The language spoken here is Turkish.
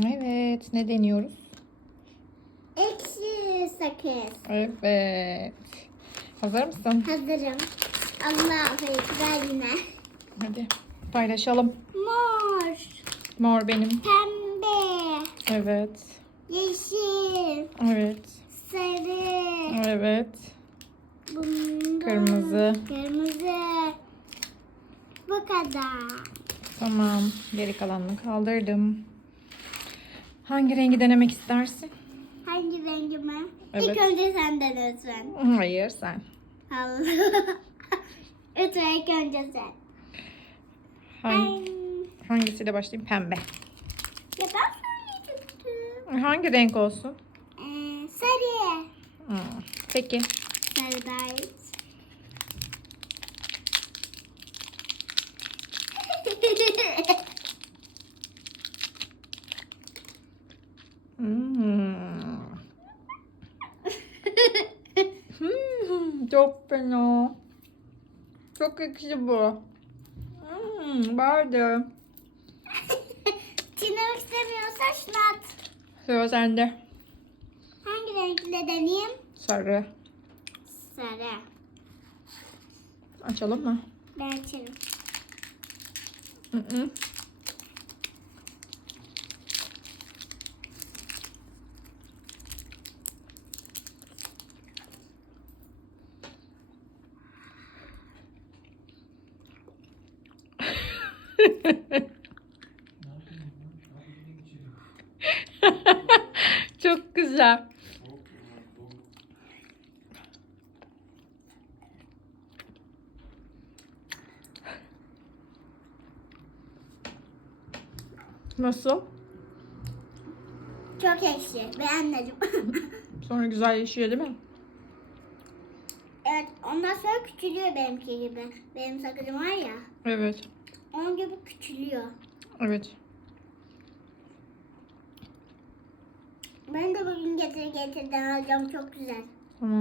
Evet. Ne deniyoruz? Ekşi sakız. Evet. Hazır mısın? Hazırım. Allah güzel yine. Hadi paylaşalım. Mor, Mor benim. pembe, Evet. yeşil, Evet. sarı, Evet. bundan, Kırmızı. kırmızı. Bu kadar. Tamam. Geri kalanını kaldırdım. Hangi rengi denemek istersin? Hangi rengi mi? Evet. İlk önce senden lütfen. Hayır sen. Allah. lütfen ilk önce sen. Hangi, Ben... hangisiyle başlayayım? Pembe. Ya ben söyleyecektim. Hangi renk olsun? Ee, sarı. Hmm, Peki. Sarı dayı. Hmm. Hmm, çok fena. Çok ekşi bu. Hmm, vardı. Çiğnemek istemiyorsan şunu at. Sıra sende. Hangi renkle deneyeyim? Sarı. Sarı. Açalım mı? Ben açarım. Hı hı. Çok güzel. Nasıl? Çok ekşi. Beğenmedim. Sonra güzel yeşil değil mi? evet ondan sonra küçülüyor benimki gibi. Benim sakızım var ya. Evet. Onun gibi küçülüyor. Evet. Ben de bugün getir getirden alacağım. Çok güzel. Tamam.